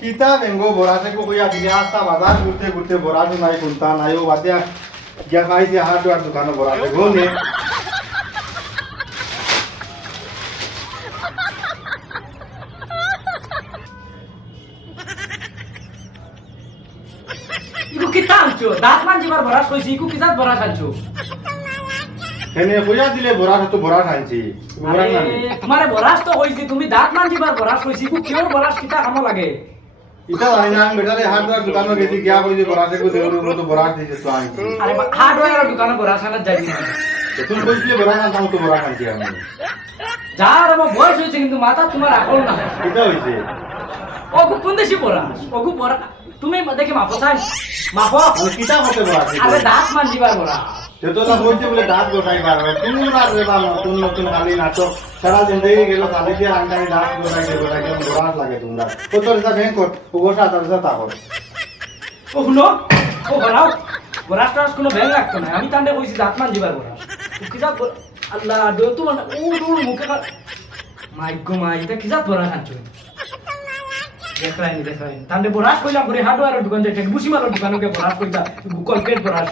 কিতা বেঙ্গো বরাতে কো কইয়া দিলে আস্তা বাজার ঘুরতে ঘুরতে বরাতে নাই কোনটা নাই ও বাদিয়া গিয়া খাইছি হার্ডওয়্যার দোকানে বরাতে গোনে ইকু কিতা আনছো দাঁত মান জিবার বরাস কইছি ইকু কিতা বরাস আনছো এনে কইয়া দিলে বরাত তো বরাত আনছি বরাত না তোমারে বরাস তো কইছি তুমি দাঁত মান জিবার বরাস কইছি ইকু কিও বরাস কিতা কামো লাগে ইটা জানি না আমি বেটারে হার্ডওয়্যার দোকানে গেছি গিয়া কইছে বরাতে কো দেউর তো বরাত দিছে তো আনছি আরে হার্ডওয়্যার দোকানে বরাস আনা যাই না তুমি কইছিলে বরাত আনতাম তো বরাত আনছি আমি যার আমার বয়স হয়েছে কিন্তু মাথা তোমার আকল না কিতা হইছে ওগু কোন দেশি বরাস ওগু বরা তুমি দেখে মাপো চাই মাপো মানে কিতা হতে বরাত আরে দাঁত মান জিবার বরাস যেতো না বলছে বলে দাঁত গোটাই পারবে তুমি না রেবা নতুন নতুন খালি নাটক সারা জিন্দগি গেল খালি দিয়ে আনটাই দাঁত গোটাই কেমন বরাত লাগে তোমরা কত রেসা ব্যাংক কর ওগোটা তার তা কর ও শুনো ও বরাও বরাস টাস কোনো ব্যাং লাগতো না আমি তান্ডে কইছি দাঁত মান জিবার বরাস কিজা আল্লাহ দো তো মানে ও দূর মুখে মাই গো মাই এটা কিজা বরাস আনছো দেখাই তান্ডে বরাস কইলাম করে হার্ডওয়্যারের দোকান থেকে বুসিমালের দোকানে বরাস কইতা কলকেট বরাস